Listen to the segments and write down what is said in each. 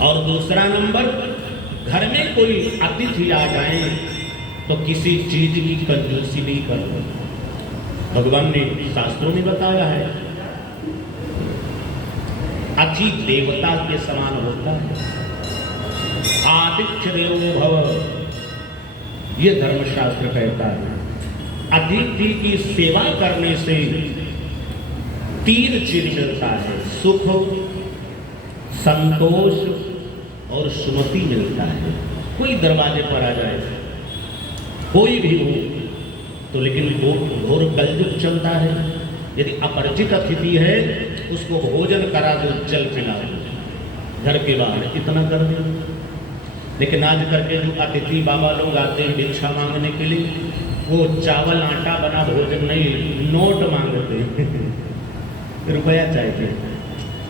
और दूसरा नंबर, घर में कोई अतिथि आ जाए तो किसी चीज की कंजूसी नहीं करो। भगवान ने शास्त्रों में बताया है, अति देवता के समान होता है। आतिथ्य देवो भव, ये धर्मशास्त्र कहता है। अतिथि की सेवा करने से 3 चीज मिलता है, सुख, संतोष और सुमति मिलता है। कोई दरवाजे पर आ जाए, कोई भी हो तो, लेकिन घोर कलयुग चलता है। यदि अपरिचित अतिथि है उसको भोजन करा दो, जल पिला दो, घर के बाहर इतना कर दो। लेकिन आज करके जो अतिथि बाबा लोग आते हैं भिक्षा मांगने के लिए, वो चावल आटा बना भोजन नहीं, नोट मांगते हैं रुपया चाहिए।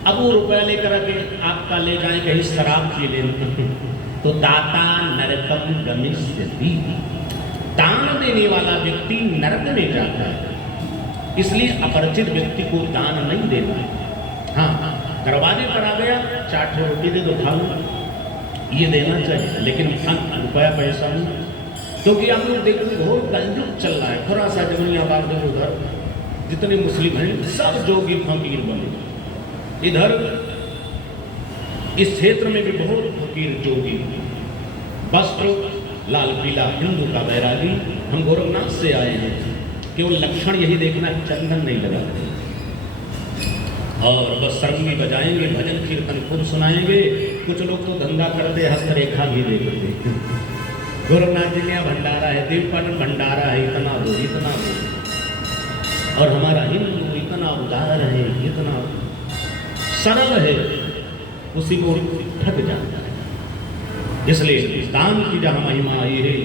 अब वो रुपया लेकर के आपका ले जाए कहीं शराब पी लेते तो दाता नरकम गमिष्यति, दान देने वाला व्यक्ति नरक में जाता है। इसलिए अपरिचित व्यक्ति को दान नहीं देना है। हाँ, दरवाजे पर आ गया, 4 रोटी दे दो, खाओ, ये देना चाहिए, लेकिन रुपया पैसा नहीं। क्योंकि आप लोग देखो घोर कलयुग चल रहा है। थोड़ा सा जमुनियाबाद में उधर जितने मुस्लिम हैं सब जोगी फकीर बने। इधर इस क्षेत्र में भी बहुत फकीर जोगी, वस्त्र लाल पीला, हिंदू का बैरागी। हम गोरखनाथ से आए हैं, केवल लक्षण यही देखना, चंदन नहीं लगाते और बस सरंगी बजाएंगे, भजन कीर्तन खुद सुनाएंगे। कुछ लोग तो धंधा करते, हस्तरेखा भी देखते। गोरखनाथ जी का भंडारा है, देवपाटन भंडारा है, इतना दो इतना दो। और हमारा हिंदू इतना उदार है, इतना सरल है, उसी को ठग जाता है। इसलिए दान की जहाँ महिमा आई है,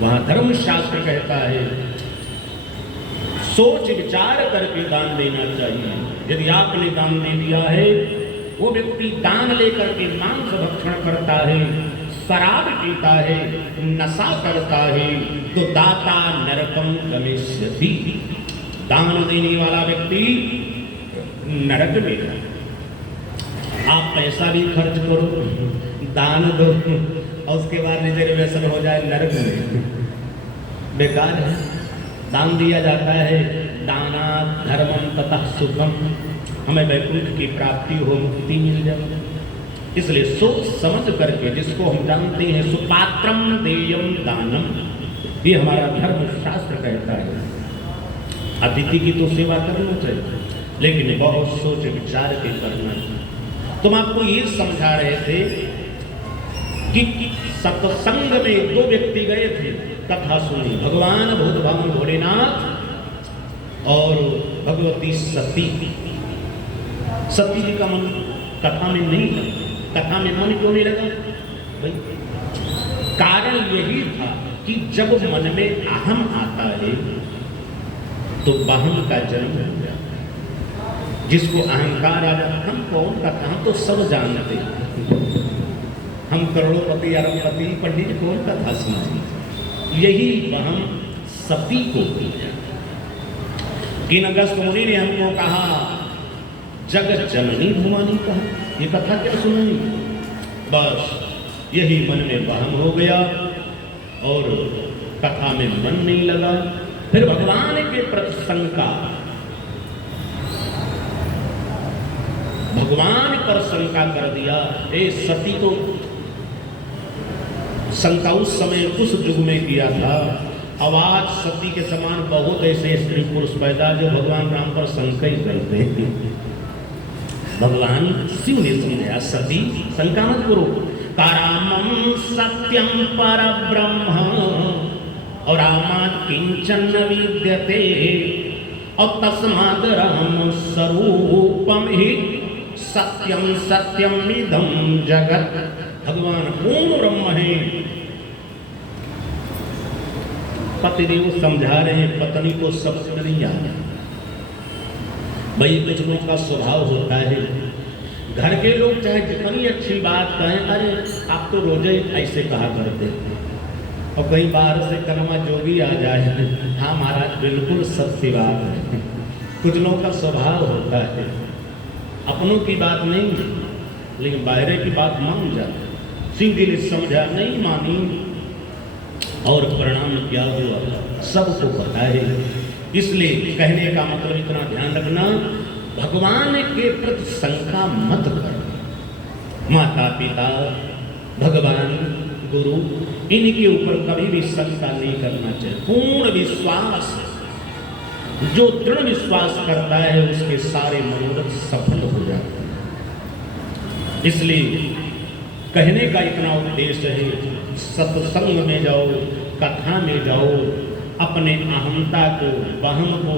वहाँ धर्मशास्त्र कहता है सोच विचार करके दान देना चाहिए। यदि आपने दान दे दिया है, वो व्यक्ति दान लेकर के मांस भक्षण करता है, शराब पीता है, नशा करता है, तो दाता नरकम गमिष्यति, दान देने वाला व्यक्ति नरक में जाए। आप पैसा भी खर्च करो, दान दो और उसके बाद रिजर्वेशन हो जाए नरक में, बेकार है। दान दिया जाता है, दाना धर्मम ततः सुखम, हमें वैकुंठ की प्राप्ति हो, मुक्ति मिल जाए। इसलिए सोच समझ करके, जिसको हम जानते हैं सुपात्रम देयम दानम, ये हमारा धर्म शास्त्र कहता है। अतिथि की तो सेवा करना चाहिए, लेकिन बहुत सोच विचार के करना चाहिए। तुम आपको ये समझा रहे थे कि सत्संग में 2 व्यक्ति गए थे, कथा सुनी, भगवान भूतभावन भोलेनाथ और भगवती सती। सती जी का मन कथा में नहीं लगा। कथा में मन क्यों नहीं लगा भाई? कारण यही था कि जब मन में अहम आता है तो बहम का जन्म हो जाता है। जिसको अहंकार आ जाता, हम कौन कथा, हम तो सब जानते हैं, हम करोड़पति अरबपति, पंडित कौन कथा सुनाएंगे। यही बहम सती को दिया। किन अगस्त मुनि ने हमको कहा, जगत जननी भुवानी कहा, ये कथा क्या सुनाई? बस यही मन में वहम हो गया और कथा में मन नहीं लगा। फिर भगवान के प्रति शंका, भगवान पर शंका कर दिया। ए सती तो शंका उस समय उस युग में किया था। अब आज सती के समान बहुत ऐसे स्त्री पुरुष पैदा जो भगवान राम पर शंका ही करते हैं। भगवान शिव ने समझाया, सती शंका मत करो, कारामं सत्यम पर ब्रह्म और रामात् किंचन न विद्यते और तस्मात् राम स्वरूपम ही सत्यम सत्यम इदं जगत। भगवान पूर्ण ब्रह्म है। पतिदेव समझा रहे हैं, पत्नी को समझ नहीं आता। भाई कुछ लोगों का स्वभाव होता है, घर के लोग चाहे जितनी अच्छी बात कहें, अरे आप तो रोजे ऐसे कहा करते हैं, और कहीं बाहर से करमा जोगी आ जाए, हाँ महाराज बिल्कुल सत्य बात है। कुछ लोगों का स्वभाव होता है, अपनों की बात नहीं, लेकिन बाहरे की बात मान जाते। सिंह जी ने समझा, नहीं मानी, और परिणाम क्या हुआ सबको पता है। इसलिए कहने का मतलब इतना ध्यान रखना, भगवान के प्रति शंका मत कर। माता पिता, भगवान, गुरु, इनके ऊपर कभी भी शंका नहीं करना चाहिए। पूर्ण विश्वास, जो दृढ़ विश्वास करता है उसके सारे मनोरथ सफल हो जाते हैं। इसलिए कहने का इतना उद्देश्य है, सत्संग में जाओ, कथा में जाओ, अपने अहंता को, वहम को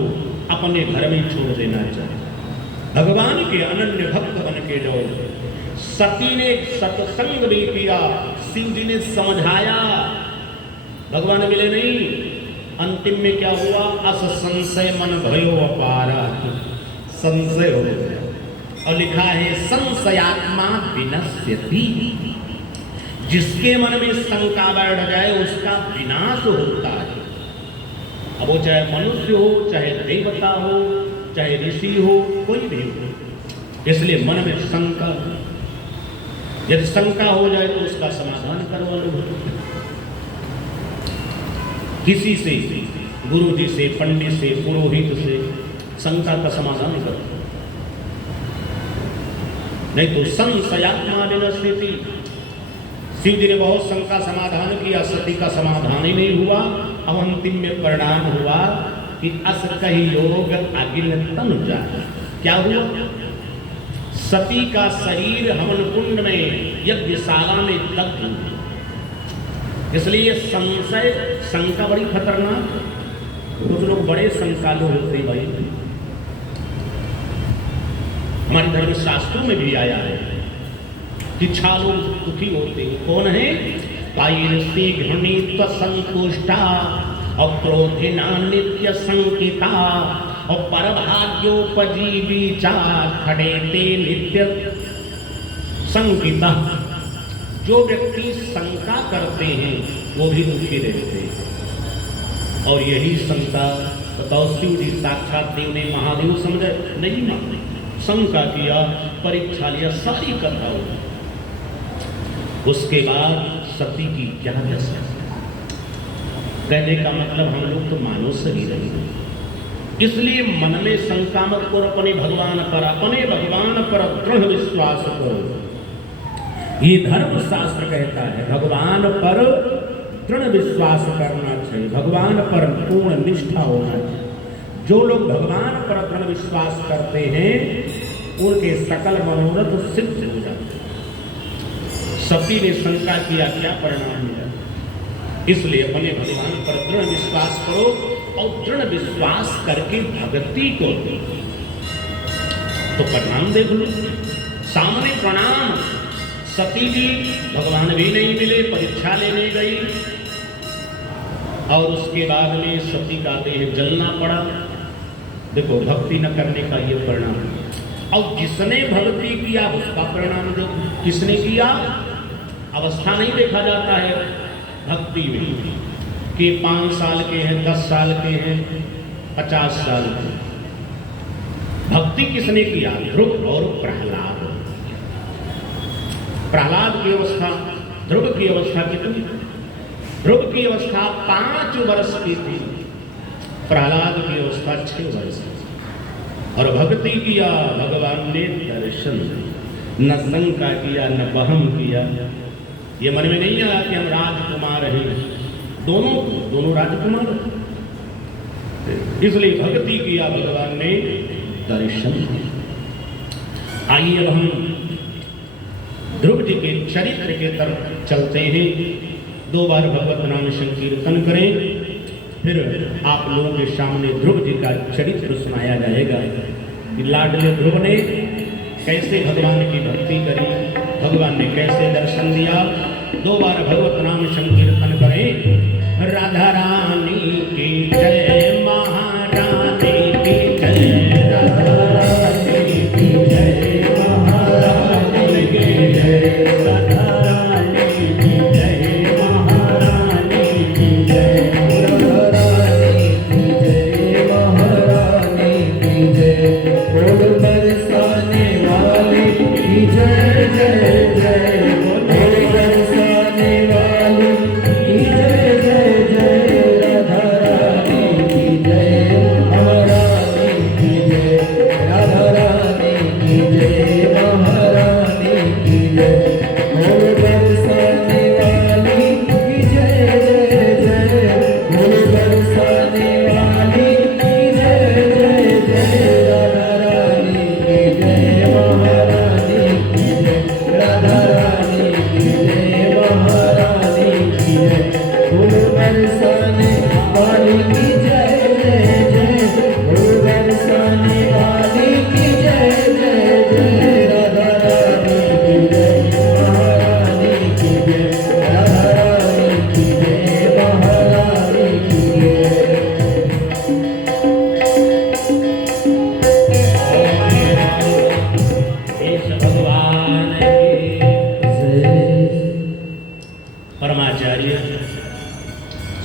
अपने घर में छोड़ देना चाहिए। भगवान के अनन्य भक्त बन के जाओ। सती ने सत्संग भी किया, सिंह जी ने समझाया, भगवान मिले नहीं। अंतिम में क्या हुआ? अस संशय मन भयो अपारा, संशय हो गया। और लिखा है संशयात्मा विनश्यति, जिसके मन में शंका बैठ जाए उसका विनाश होता है। अब वो चाहे मनुष्य हो, चाहे देवता हो, चाहे ऋषि हो, कोई भी हो। इसलिए मन में शंका, यदि शंका हो जाए तो उसका समाधान करवा लो। किसी से, गुरु जी से, पंडित से, पुरोहित से शंका का समाधान करो, नहीं तो संशयात्मा विनश्यति। शिव जी ने बहुत शंका समाधान किया, सती का समाधान ही नहीं हुआ। अब अंतिम में परिणाम हुआ कि अस कही योग अगिल तनुजा। क्या हुआ? सती का शरीर हवन कुंड में, यज्ञशाला में दग्ध हुआ। इसलिए संशय, शंका बड़ी खतरनाक। कुछ लोग बड़े शंकालु होते भाई। हमारे धर्म शास्त्रों में भी आया है कि छालो दुखी होते हैं। कौन है? कायरसी घृणित संतुष्टा और क्रोधिना नित्य संकिता और परभाग्योपजीवी चा खड़ेते नित्य संकिता। जो व्यक्ति शंका करते हैं वो भी दुखी रहते हैं। और यही शंका बताओ, शिव जी साक्षात देव ने, महादेव समझे नहीं माने, शंका किया, परीक्षा लिया, सारी कथा हुई। उसके बाद सती की क्या दशा? कहने का मतलब हम लोग तो मानव शरीर हैं, इसलिए मन में शंका मत करो, अपने भगवान पर दृढ़ विश्वास करो। ये धर्म शास्त्र कहता है भगवान पर दृढ़ विश्वास करना चाहिए, भगवान पर पूर्ण निष्ठा होना चाहिए। जो लोग भगवान पर दृढ़ विश्वास करते हैं उनके सकल मनोरथ सिद्ध हो जाते हैं। सती ने शंका किया, क्या परिणाम मिला? इसलिए अपने भगवान पर दृढ़ विश्वास करो और दृढ़ विश्वास करके भक्ति को तो परिणाम देख लो। सामने प्रणाम, सती जी भगवान भी नहीं मिले, परीक्षा लेने गई और उसके बाद में सती का देह जलना पड़ा। देखो भक्ति न करने का ये परिणाम। और जिसने भक्ति किया उसका परिणाम देखो, किसने किया? अवस्था नहीं देखा जाता है भक्ति में कि 5 साल के हैं, 10 साल के हैं, 50 साल के। भक्ति किसने किया? ध्रुव और प्रहलाद। प्रहलाद की अवस्था, ध्रुव की अवस्था कितनी? ध्रुव की अवस्था 5 वर्ष की थी, प्रहलाद की अवस्था 6 वर्ष की। और भक्ति किया, भगवान ने दर्शन, न शंका किया न वहम किया। ये मन में नहीं आया कि हम राजकुमार हैं, दोनों राजकुमार। इसलिए भक्ति किया, भगवान ने दर्शन। आइए अब हम ध्रुव जी के चरित्र के तरफ चलते हैं। 2 बार भगवत नाम संकीर्तन करें, फिर आप लोगों के सामने ध्रुव जी का चरित्र सुनाया जाएगा कि लाडले ध्रुव ने कैसे भगवान की भक्ति करी, भगवान ने कैसे दर्शन दिया। 2 बार भगवत नाम संकीर्तन करें। राधा रानी की जय, महारानी की जय, राधा रानी की जय, महारानी की जय, राधा रानी की जय, महारानी की जय, राधा रानी की जय, महारानी की जय, फूल बरसाने वाली की जय जय।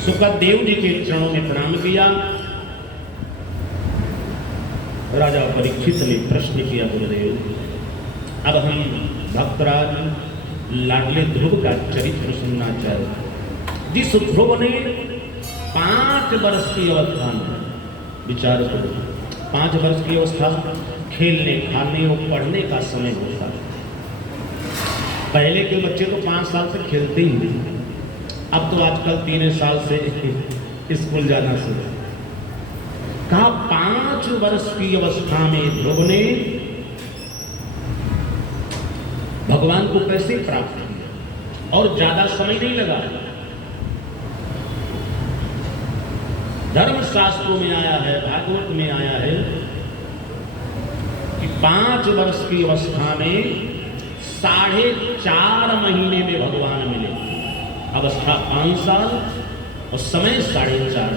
सुखदेव जी के चरणों में प्रणाम किया। राजा परीक्षित ने प्रश्न किया, गुरुदेव अब हम भक्तराज लाडले ध्रुव का चरित्र सुनना चाहते। जिस ध्रुव ने 5 वर्ष की अवस्था में, विचार करो 5 वर्ष की अवस्था, खेलने खाने और पढ़ने का समय होता है। पहले के बच्चे तो 5 साल से खेलते ही नहीं, अब तो आजकल 3 साल से स्कूल जाना शुरू। कहा 5 वर्ष की अवस्था में ध्रुव ने भगवान को कैसे प्राप्त किया, और ज्यादा समय नहीं लगा। धर्म शास्त्रों में आया है, भागवत में आया है कि 5 वर्ष की अवस्था में 4.5 महीने में भगवान मिले। अवस्था 5 साल और समय 4.5।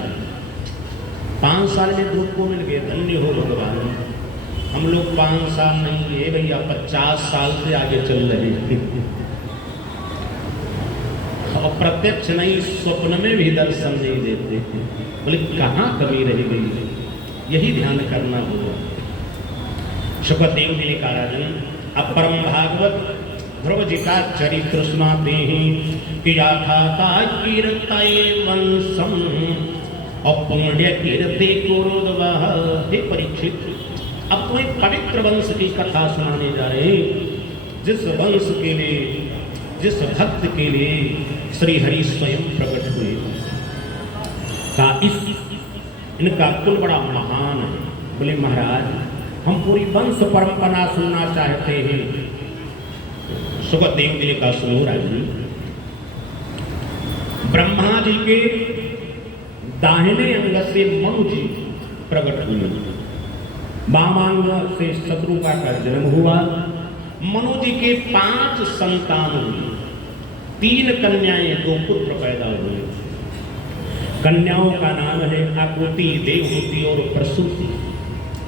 5 साल में ध्रुव को मिल गए, धन्य हो भगवान। हम लोग 5 साल नहीं है भैया, 50 साल से आगे चल रहे हैं। और प्रत्यक्ष नहीं, स्वप्न में भी दर्शन नहीं देते। बोले कहाँ कमी रह गई, यही ध्यान करना होगा। सुखदेव जी ने कहा, राजन अब परम भागवत ध्रुव जी का चरित्र सुनाते हैं। किया था कीर्तये वंशम और पुण्य कीर्ति कुरुद्वः। हे परीक्षित, अब तो एक पवित्र वंश की कथा सुनाने जा रहे हैं, जिस वंश के लिए, जिस भक्त के लिए श्री हरि स्वयं प्रकट हुए। का इनका कुल बड़ा महान है। बोले महाराज हम पूरी वंश परंपरा सुनना चाहते हैं। सुखदेव जी का सुनो राजन। ब्रह्मा जी के दाहिने अंग से मनु जी प्रकट हुए, वामांग से शत्रुपा का जन्म हुआ। मनु जी के 5 संतान हुए, 3 कन्याएं, 2 पुत्र पैदा हुए। कन्याओं का नाम है आकृति, देवहूति और प्रसूति।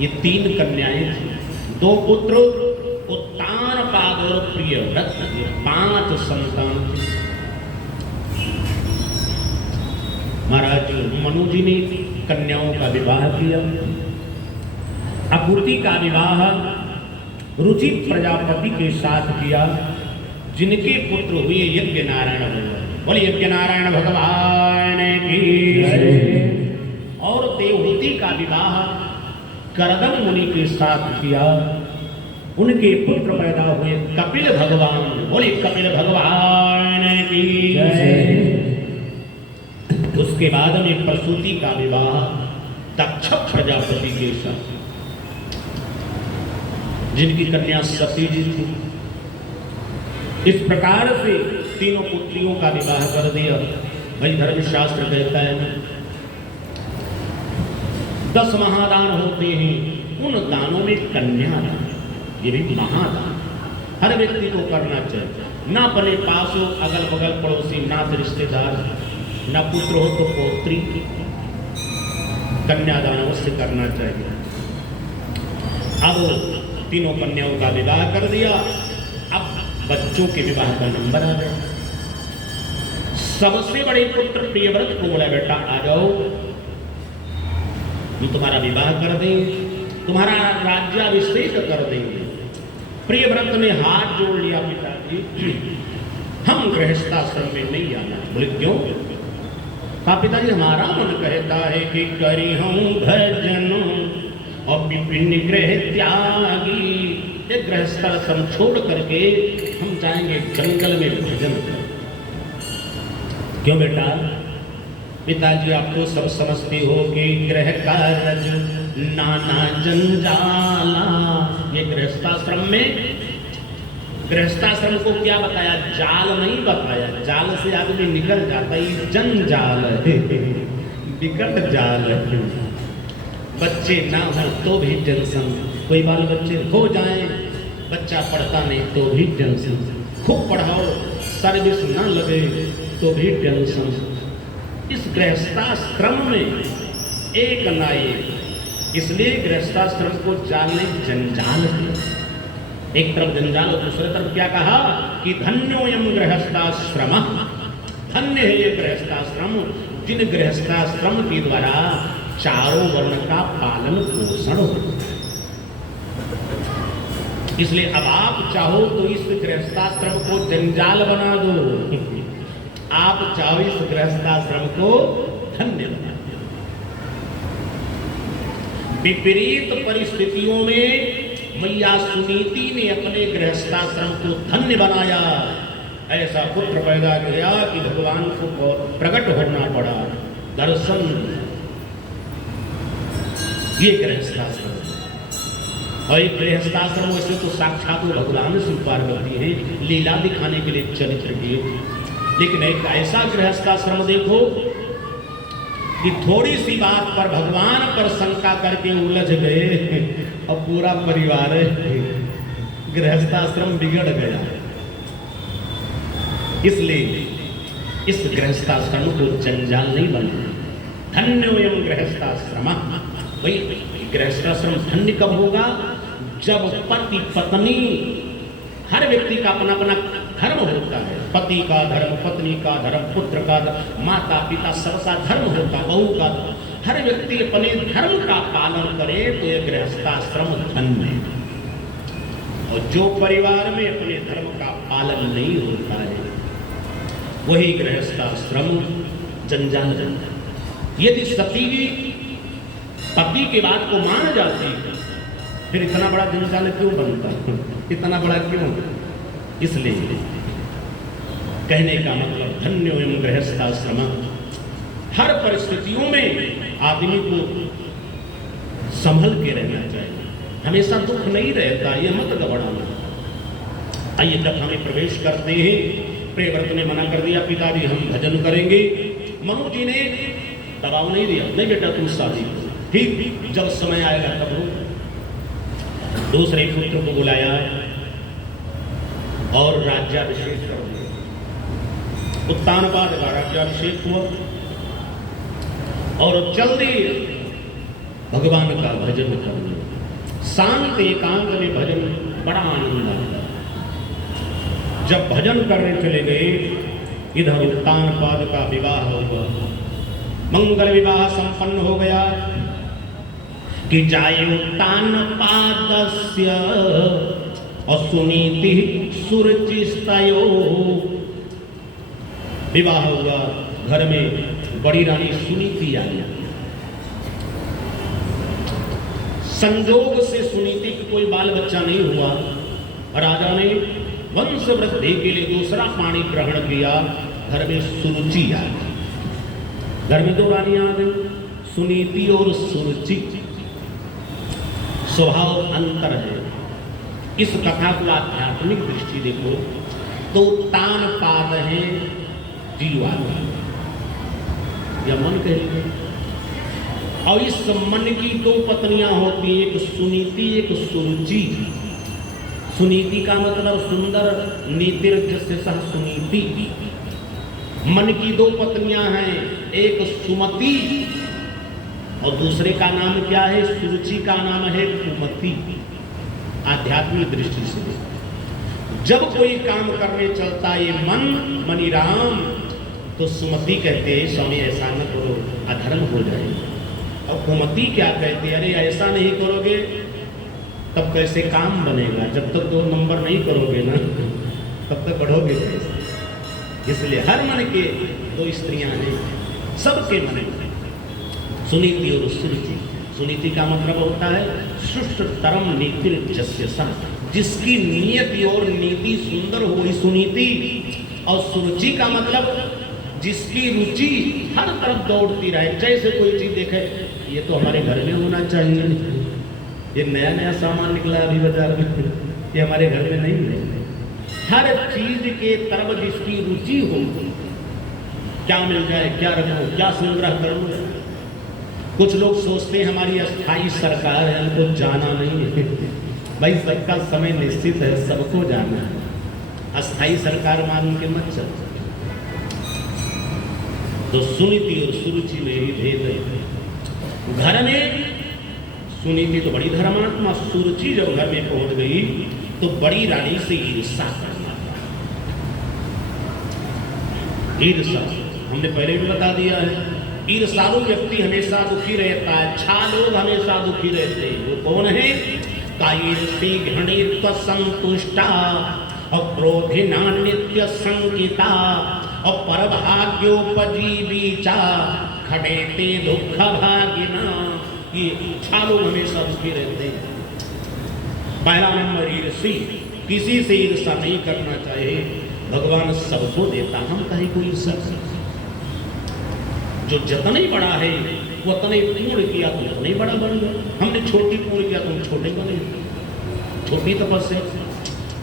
ये 3 कन्याएं थी, 2 पुत्र उत्तानपाद और प्रियव्रत। 5 संतान। महाराज मनु जी ने कन्याओं का विवाह किया। आकृति का विवाह रुचि प्रजापति के साथ किया, जिनके पुत्र हुए यज्ञ नारायण भगवान। बोले यज्ञ नारायण भगवान की जय। और देवहूति का विवाह करदम मुनि के साथ किया, उनके पुत्र पैदा हुए कपिल भगवान। बोले कपिल भगवान की जय। उसके बाद में प्रसूति का विवाह दक्ष प्रजापति के साथ, जिनकी कन्या सती जी थी। इस प्रकार से तीनों पुत्रियों का विवाह कर दिया। भाई धर्मशास्त्र कहता है 10 महादान होते हैं, उन दानों में कन्यादान, ये भी महादान हर व्यक्ति को करना चाहिए। ना अपने पास हो, अगल बगल पड़ोसी, ना रिश्तेदार, ना पुत्र हो तो पौत्री, कन्यादान अवश्य करना चाहिए। अब तीनों कन्याओं का विवाह कर दिया। अब बच्चों के विवाह का नंबर आ गया। सबसे बड़े पुत्र प्रियव्रत को बोला, बेटा आ जाओ, हम तुम्हारा विवाह कर देंगे, तुम्हारा राज्याभिषेक कर देंगे। प्रियव्रत ने हाथ जोड़ लिया, पिताजी हम गृहस्थाश्रम में नहीं आना। बोले क्यों? कहा पिताजी हमारा मन कहता है कि करी हम भजन और विपिन गृह त्यागी। ये गृहस्थाश्रम छोड़ करके हम जाएंगे जंगल में भजन करने। क्यों बेटा? पिताजी आप तो सब समझते हो कि गृह कार्य नाना जंजाला। ये गृहस्थाश्रम में, गृहस्थाश्रम को क्या बताया? जाल नहीं बताया। जाल से आदमी निकल जाता है, जंजाल है, विकट जाल है। बच्चे ना हो तो भी टेंशन, कोई बाल बच्चे हो जाए, बच्चा पढ़ता नहीं तो भी टेंशन, खूब पढ़ाओ सर्विस ना लगे तो भी टेंशन। इस गृहस्थाश्रम में एक नायक, इसलिए गृहस्थाश्रम को जाल ने जंजाल किया। एक तरफ जंजाल और दूसरे तरफ क्या कहा कि धन्योयम गृहस्थाश्रम, धन्य है ये गृहस्थाश्रम जिन गृहस्थाश्रम के द्वारा चारों वर्ण का पालन पोषण हो। इसलिए अब आप चाहो तो इस गृहस्थाश्रम को जंजाल बना दो, आप चाहो इस गृहस्थाश्रम को धन्य बना दो। विपरीत परिस्थितियों में मैया सुनीति ने अपने गृहस्थाश्रम को धन्य बनाया। ऐसा पुत्र पैदा किया कि भगवान को प्रकट होना पड़ा, दर्शन। ये गृहस्थाश्रम और एक गृहस्थाश्रम वैसे तो साक्षात भगवान शिव पार्वती है, लीला दिखाने के लिए चरित्र किए, लेकिन एक ऐसा गृहस्थाश्रम देखो कि थोड़ी सी बात पर भगवान पर शंका करके उलझ गए और पूरा परिवार गृहस्थाश्रम बिगड़ गया। इसलिए इस गृहस्थाश्रम को जंजाल नहीं बना। धन्योऽयं गृहस्थाश्रम। वही गृहस्थाश्रम धन्य कब होगा? जब पति पत्नी, हर व्यक्ति का अपना अपना धर्म होता है। पति का धर्म, पत्नी का धर्म, पुत्र का धर्म, माता पिता सबका धर्म होता है, बहू का धर्म। हर व्यक्ति अपने धर्म का पालन करे तो यह गृहस्थाश्रम धन्य है। और जो परिवार में अपने धर्म का पालन नहीं होता है वही गृहस्थाश्रम जंजाल जनता। यदि सती पति की बात को मान जाती फिर इतना बड़ा जंजाल क्यों बनता, इतना बड़ा क्यों? इसलिए कहने का मतलब धन्योऽयं गृहस्थाश्रम। हर परिस्थितियों में आदमी को संभल के रहना चाहिए, हमेशा दुख नहीं रहता, ये मत गड़बड़ाना। आइए कथा में प्रवेश करते हैं। प्रियव्रत ने मना कर दिया, पिताजी हम भजन करेंगे। मनु जी ने दबाव नहीं दिया, नहीं बेटा तुम शादी करो, ठीक जब समय आएगा तब हो। दूसरे पुत्र को बुलाया और राज्याभिषेक कर दिया। उत्तानपाद का राज्याभिषेक हुआ और जल्दी भगवान का भजन कर दिया। शांत एकांत में भजन, बड़ा आनंद आता। जब भजन करने चले गए, इधर उत्तानपाद का विवाह हुआ, मंगल विवाह संपन्न हो गया कि जाये उत्तानपादस्य असुनीति सुरुचिस्तयो। विवाह हुआ, घर में बड़ी रानी सुनीति आई। संजोग से सुनीति की कोई बाल बच्चा नहीं हुआ। राजा ने वंश वृद्धि के लिए दूसरा पानी ग्रहण किया। घर में सुरुचि आ गई। घर में दो रानियां आ गई, सुनीति और सुरुचि। स्वभाव अंतर है। इस कथा को आध्यात्मिक दृष्टि देखो तो उत्तानपाद है जीवात्मा या मन कहेंगे, और इस मन की दो पत्नियां होती, एक सुनीति एक सुरुचि। सुनीति का मतलब सुंदर, नीतिर्जस्य सह सुनीति। मन की दो पत्नियां हैं, एक सुमति और दूसरे का नाम क्या है? सुरुचि का नाम है कुमति। आध्यात्मिक दृष्टि से जब कोई काम करने चलता ये मन मनीराम, तो सुमति कहते हैं स्वामी ऐसा न करो, अधर्म हो जाएगा। और कुमति क्या कहते? अरे ऐसा नहीं करोगे तब कैसे काम बनेगा, जब तक 2 नंबर नहीं करोगे ना तब तक बढ़ोगे कैसे। इसलिए हर मन के 2 स्त्रियां हैं, सबके मन में सुनीति और सुरुचि। सुनीति का मतलब होता है सुष्टतरम नीतिर्जस्य सह, जिसकी नियति और नीति सुंदर हो वही सुनीति। और सुरुचि का मतलब जिसकी रुचि हर तरफ दौड़ती रहे। जैसे कोई चीज देखे ये तो हमारे घर में होना चाहिए, ये नया नया सामान निकला अभी बाजार में, ये हमारे घर में नहीं है। हर चीज के तरफ जिसकी रुचि हो, क्या मिल जाए, क्या रखो, क्या संग्रह करो। कुछ लोग सोचते हैं हमारी अस्थाई सरकार है, हमको जाना नहीं है। भाई सबका समय निश्चित है, सबको जाना है। अस्थाई सरकार मान के मत चलो। तो सुनीति और सुरुचि में ही भेद है। घर में सुनीति तो बड़ी धर्मात्मा, सुरुचि जब घर में पहुंच गई तो बड़ी रानी से ईर्षा करना। ईर्षा हमने पहले भी बता दिया है। ईर्ष्यालु व्यक्ति हमेशा दुखी रहता है, छा लोग हमेशा दुखी रहते हैं। वो कौन है? कायेर्षि घृणित्व संतुष्टा और क्रोधिना नित्य संकिता और परभाग्योपजीवीचा खडेते दुख भागिना। ये छा लोग हमेशा दुखी रहते हैं। पहला नंबर ईर्षि, किसी से ईर्षा नहीं करना चाहिए। भगवान सबको देता, हम कहीं कोई ईर्षा। जो जितना बड़ा है वो उतना पूर्ण किया तो उतना ही बड़ा बन गया। हमने छोटी पूर्ण किया तो हम छोटे बने। छोटी तपस्या।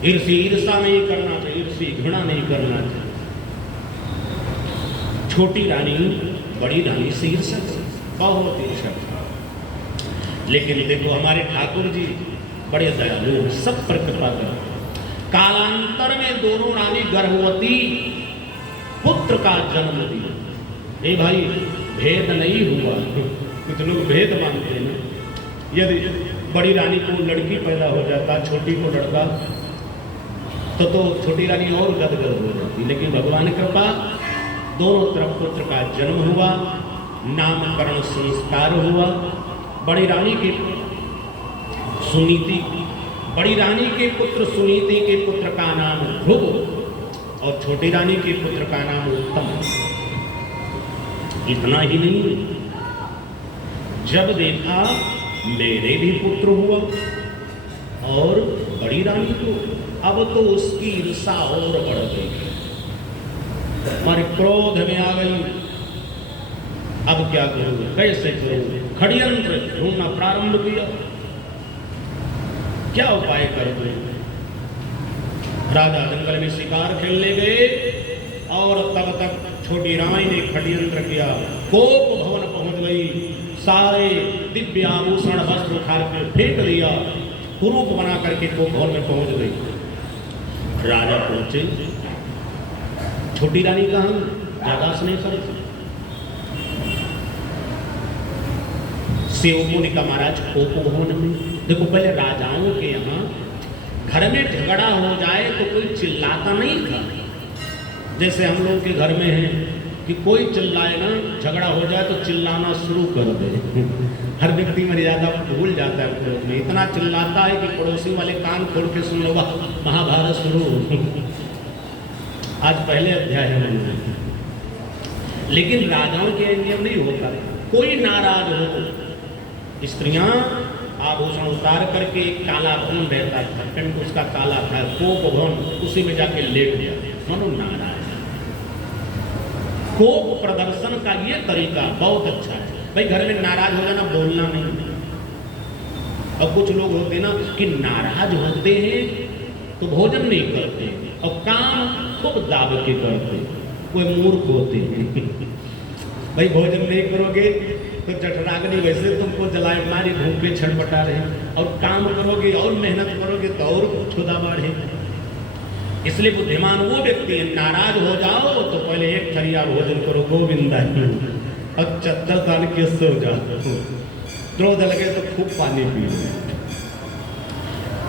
ईर्षा नहीं करना चाहिए, ईर्षि घृणा नहीं करना चाहिए। छोटी रानी बड़ी रानी से ईर्षा, बहुत ईर्षा। लेकिन देखो हमारे ठाकुर जी बड़े दयालु, सब पर कृपा कर। कालांतर में दोनों रानी गर्भवती पुत्र का जन्म दिया। ए भाई, भेद नहीं हुआ। कुछ लोग भेद मानते हैं। यदि बड़ी रानी को लड़की पैदा हो जाता, छोटी को लड़का, तो छोटी रानी और गदगद हो जाती। लेकिन भगवान कृपा, दोनों तरफ पुत्र का जन्म हुआ, नामकरण संस्कार हुआ। बड़ी रानी के सुनीति, बड़ी रानी के पुत्र सुनीति के पुत्र का नाम ध्रुव और छोटी रानी के पुत्र का नाम उत्तम। इतना ही नहीं, जब देखा मेरे भी पुत्र हुआ और बड़ी रानी को, अब तो उसकी ईर्षा और बढ़ गई, हमारे क्रोध में आ गई। अब क्या करूं, कैसे करूं? षड्यंत्र ढूंढना प्रारंभ किया। क्या उपाय करोगे? राजा जंगल में शिकार खेलने गए और तब तक छोटी रानी ने षड्यंत्र किया। कोप भवन पहुंच गई, सारे दिव्य आभूषण वस्त्र उखाड़ के फेंक दिया, कुरूप बना करके कोप भवन में पहुंच गई। राजा पहुंचे, छोटी रानी कहां? ज्यादा स्नेह करे। सेवकों ने कहा महाराज कोप भवन में। देखो पहले राजाओं के यहाँ घर में झगड़ा हो जाए तो कोई चिल्लाता नहीं था। जैसे हम लोग के घर में है कि कोई चिल्लाए ना, झगड़ा हो जाए तो चिल्लाना शुरू कर दे। हर व्यक्ति मर्यादा भूल जाता है उपयोग में, इतना चिल्लाता है कि पड़ोसी वाले कान खोल के सुन लो, महाभारत शुरू। आज पहले अध्याय है। लेकिन राजाओं के नियम नहीं होता। कोई नाराज हो, स्त्रियां आभूषण उतार करके एक काला भवन रहता था, पेंट उसका काला था, कोप भवन, उसी में जाके लेट गया। मनो नाराज। कोप प्रदर्शन का ये तरीका बहुत अच्छा है। भाई घर में नाराज हो जाना, बोलना नहीं। अब कुछ लोग होते ना कि नाराज होते हैं तो भोजन नहीं करते और काम खूब दाब के करते। कोई मूर्ख होते हैं। भाई भोजन नहीं करोगे तो जठराग्नि वैसे तुमको जलाए मारी, भूखे छटपटा रहे, और काम करोगे और मेहनत करोगे तो और क्षुधा बढ़े। इसलिए बुद्धिमान वो व्यक्ति है, नाराज हो जाओ तो पहले एक थरिया भोजन करो, गोविंदा, और चद्दर तान के सो जाओ। क्रोध लगे तो खूब पानी पियो।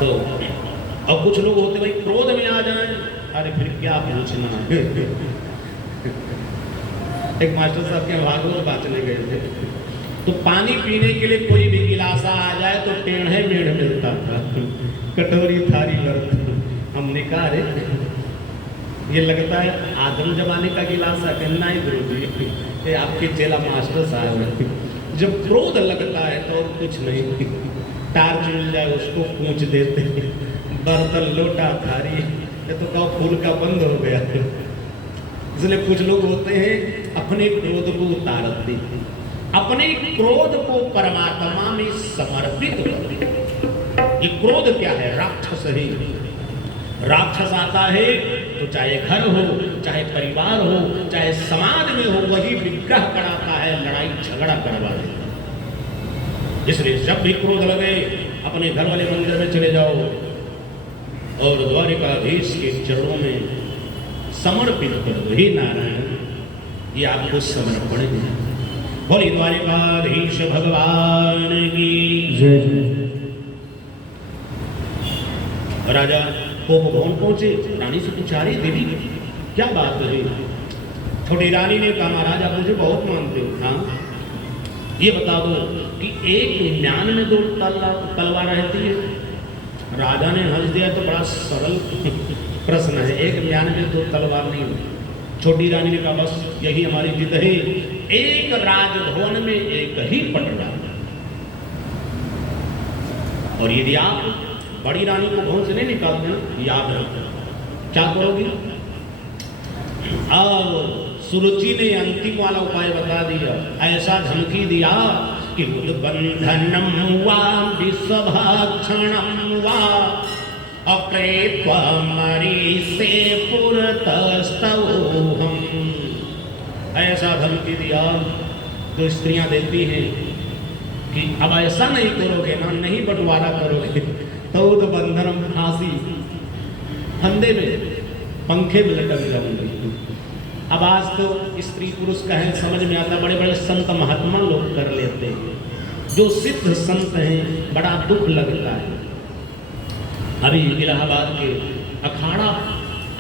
तो और कुछ लोग होते भाई क्रोध में आ जाए, अरे फिर क्या पूछना। एक मास्टर साहब के भागवत बांचने गए थे, तो पानी पीने के लिए कोई भी गिलासा आ जाए तो टेढ़े मेढ़ मिलता था, कटोरी थारी बर्तन। हमने कहा अरे ये लगता है आदम जमाने का गिलासा। कहना ही गुरु जी, ये आपके चेला मास्टर साहब है। जब क्रोध लगता है तो कुछ नहीं, टार्च मिल जाए उसको पूछ देते, बर्तन लोटा थारी, ये तो कहो फूल का बंद हो गया। इसलिए कुछ लोग होते हैं अपने क्रोध को उतारते हैं, अपने क्रोध को परमात्मा में समर्पित करते। ये क्रोध क्या है? राक्षस है। राक्षस आता है तो चाहे घर हो, चाहे परिवार हो, चाहे समाज में हो, वही विग्रह कराता है, लड़ाई झगड़ा करवा देता। इसलिए जब भी क्रोध लगे अपने घर वाले मंदिर में चले जाओ और द्वारिकाधीश के चरणों में समर्पित कर दो। हे नारायण, ये आपको समर्पण है। बोली द्वारिकाधीश भगवान की जय। राजा कोप भवन पहुंचे, रानी से पूछा, अरे देवी क्या बात है? छोटी रानी ने कहा महाराज आप मुझे बहुत मानते हो। हाँ ये बता दो कि एक म्यान में 2 तलवार रहती है? राजा ने हंस दिया, तो बड़ा सरल प्रश्न है, एक म्यान में 2 तलवार नहीं होती। छोटी रानी ने कहा बस यही हमारी जिद है, एक राजभवन में एक ही पटरा। और यदि आप बड़ी रानी को भवन से नहीं निकालते ना, याद रखो क्या करोगे? अब सुरुचि ने अंतिम वाला उपाय बता दिया, ऐसा धमकी दिया कि उद्बंधनम वा विश्वभक्षणम वा अप्रेत्वमरी से पुरतस्तवोहम। ऐसा धमकी दिया तो स्त्रियां देती हैं कि अब ऐसा नहीं करोगे ना, नहीं बंटवारा करोगे तो उद्बंधनम फांसी, फंदे में पंखे में लटक जाऊंगी। अब आज तो स्त्री पुरुष का है समझ में आता, बड़े बड़े संत महात्मा लोग कर लेते हैं, जो सिद्ध संत हैं, बड़ा दुख लगता है। अभी इलाहाबाद के अखाड़ा,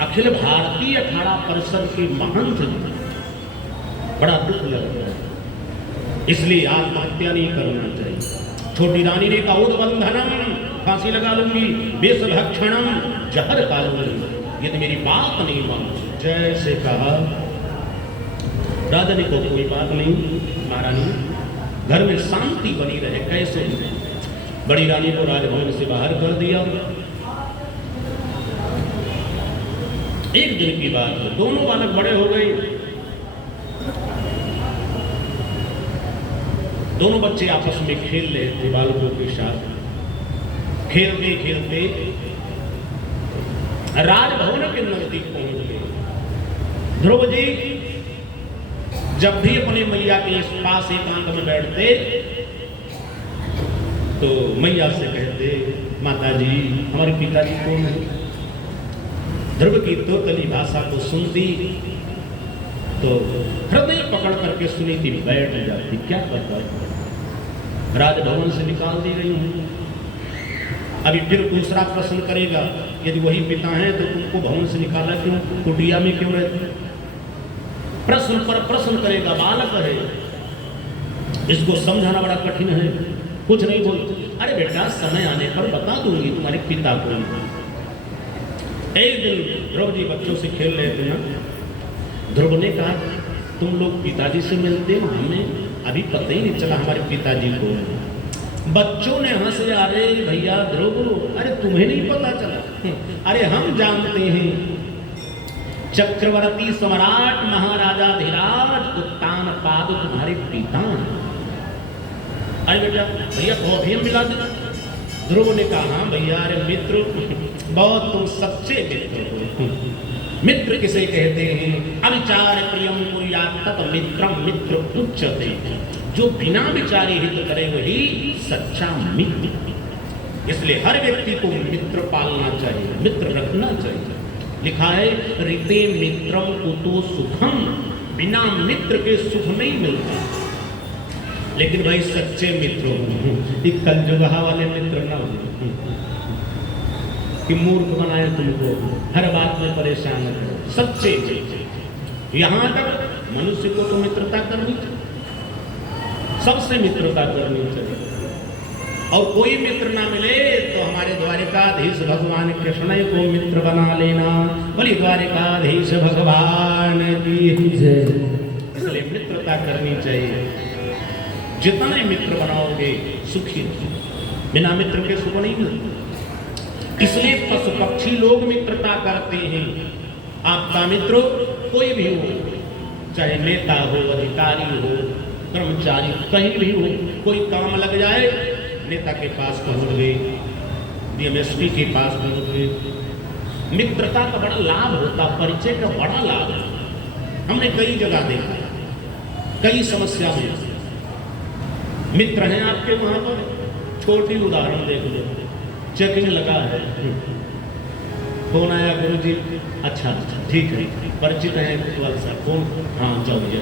अखिल भारतीय अखाड़ा परिषद के महंत, बड़ा दुख लगता है, इसलिए आत्महत्या नहीं करना चाहिए। छोटी रानी ने कहा उद्बंधनम, फांसी लगा लूंगी, विषभक्षणम, जहर खा लूंगी यदि मेरी बात नहीं मानो। जैसे कहा राजा ने को कोई बात नहीं महारानी, घर में शांति बनी रहे। कैसे? बड़ी रानी को राजभवन से बाहर कर दिया। एक दिन की बात है, दोनों बालक बड़े हो गए, दोनों बच्चे आपस में खेल रहे थे बालकों के साथ। खेलते खेलते राजभवन के नजदीक पहुंच गए। ध्रुव जी जब भी अपने मैया के पास एकांत में बैठते तो मैया से कहते माता जी हमारे पिताजी कौन है? ध्रुव की तोतली भाषा को सुनती तो हृदय पकड़ करके सुनी थी, बैठ जाती। क्या पता राजभवन से निकाल दी गई हूं। अभी फिर दूसरा प्रश्न करेगा, यदि वही पिता हैं तो तुमको भवन से निकाला क्यों, कुटिया में क्यों रहते? प्रश्न पर प्रश्न करेगा, बालक है, इसको समझाना बड़ा कठिन है, कुछ नहीं बोलते। अरे बेटा समय आने पर बता दूंगी तुम्हारे पिता को। एक दिन ध्रुव जी बच्चों से खेल रहे थे ना, ध्रुव ने कहा तुम लोग पिताजी से मिलते हो, हमें अभी पता ही नहीं चला हमारे पिताजी को। बच्चों ने हंसे, अरे भैया ध्रुव, अरे तुम्हें नहीं पता चला? अरे हम जानते हैं, चक्रवर्ती सम्राट महाराजा धीराज उत्तान पाद तुम्हारे पिता। अरे बेटा भैया तो अभी हम मिला दे। ध्रुव ने कहा हाँ भैया, अरे मित्र बहुत तुम सच्चे मित्र हो। मित्र किसे कहते हैं? अविचार प्रियम कुर्यात् तत् मित्रम मित्र उच्यते। जो बिना विचारे हित करे वही सच्चा मित्र। इसलिए हर व्यक्ति को मित्र पालना चाहिए, मित्र रखना चाहिए। लिखा है ऋते मित्रम कुतो सुखम, बिना मित्र के सुख नहीं मिलता। लेकिन भाई सच्चे मित्र हो, कलजुगा वाले मित्र ना हो कि मूर्ख बनाए तुमको, हर बात में परेशान करो। सच्चे यहां तक मनुष्य को तो मित्रता करनी चाहिए, सबसे मित्रता करनी चाहिए। और कोई मित्र ना मिले तो हमारे द्वारिकाधीश भगवान कृष्ण को मित्र बना लेना। बोली द्वारिकाधीश भगवान की जय। इसलिए मित्रता करनी चाहिए। जितने मित्र बनाओगे सुखी, बिना मित्र के सुख नहीं मिलता। इसलिए पशु पक्षी लोग मित्रता करते हैं। आपका मित्र कोई भी हो, चाहे नेता हो, अधिकारी हो, कर्मचारी, कहीं भी हो, कोई काम लग जाए नेता के पास पहुंच गए, डीएमएसपी के पास पहुंच गए। मित्रता का बड़ा लाभ होता, परिचय का बड़ा लाभ है। हमने कई जगह देखा, कई समस्या में मित्र हैं आपके वहां पर। छोटी उदाहरण देख लो, चेकिंग लगा है, फोन आया गुरुजी, अच्छा ठीक है, परिचित है सर, फोन, हाँ जाओ ये।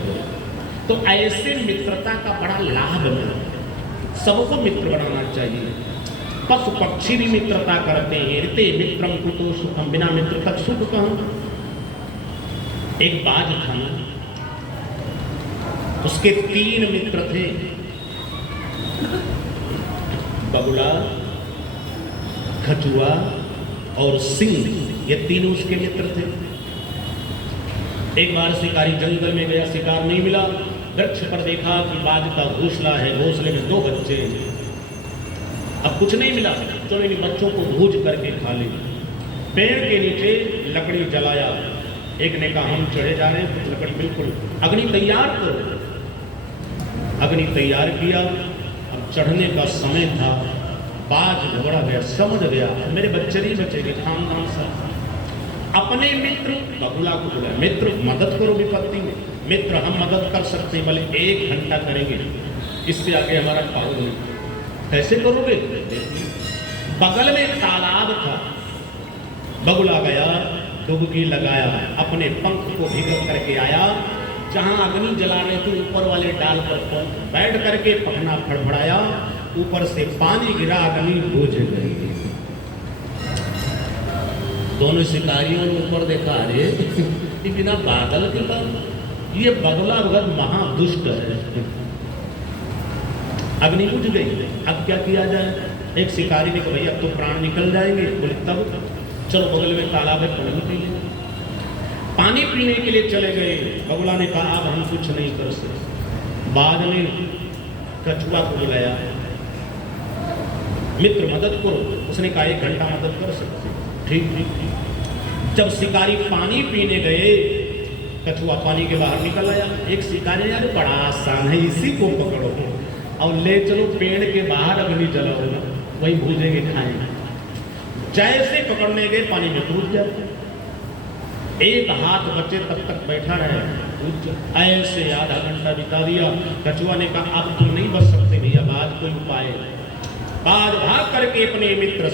तो ऐसे मित्रता का बड़ा लाभ मिलता है। सबको मित्र बनाना चाहिए। पशु पक्षी भी मित्रता करते हैं। ऋते मित्रम कुतो सुखम, बिना मित्र तक सुख कहां। एक बाज था, उसके 3 मित्र थे, बगुला, कछुआ और सिंह। ये तीनों उसके मित्र थे। एक बार शिकारी जंगल में गया, शिकार नहीं मिला। वृक्ष पर देखा कि बाज का घोंसला है, घोंसले में 2 बच्चे हैं। अब कुछ नहीं मिला, चलो इन बच्चों को भूज करके खा ले। पेड़ के नीचे लकड़ी जलाया। एक ने कहा हम चढ़े जा रहे हैं, कुछ लकड़ी, बिल्कुल अग्नि तैयार करो। अग्नि तैयार किया। अब चढ़ने का समय था। बाज घबरा गया, समझ गया मेरे बच्चे नहीं बचेंगे, खानदान सा। अपने मित्र बगुला को बोला, मित्र मदद करो विपत्ति में। मित्र हम मदद कर सकते हैं, भले 1 घंटा करेंगे, इससे आगे हमारा पावर नहीं। कैसे करोगे? बगल में तालाब था। बगुला गया, डुबकी लगाया, अपने पंख को भिगो करके आया। जहां अग्नि जला रहे थे ऊपर वाले डाल पर बैठ करके पखना फड़फड़ाया, ऊपर से पानी गिरा, अग्नि बुझ गई। दोनों शिकारियों ने ऊपर देखा, अरे ये बिना बादल के बाद ये बगुला बहुत महादुष्ट है। अग्नि बुझ गई, अब क्या किया जाए? एक शिकारी ने कहा भैया अब तो प्राण निकल जाएंगे। बोले तब चलो बगल में तालाब है, पानी पी ले। पानी पीने के लिए चले गए। बगुला ने कहा अब हम कुछ नहीं कर सकते। बाद में कछुआ को बुलाया, मित्र मदद करो। उसने कहा 1 घंटा मदद कर सकते। ठीक ठीक ठीक। जब शिकारी पानी पीने गए, कछुआ पानी के बाहर निकल आया। एक शिकारी, यार बड़ा आसान है, इसी को पकड़ो और ले चलो पेड़ के बाहर, अग्नि जलाओ, वही भूजेंगे खाएंगे। जैसे पकड़ने गए पानी में कूद जाते। एक हाथ बचे तब तक बैठा रहे। ऐसे आधा घंटा बिता दिया। कछुआ ने कहा अब तुम नहीं बच सकते भैया, बाज कोई उपाय। बाज भाग करके अपने मित्र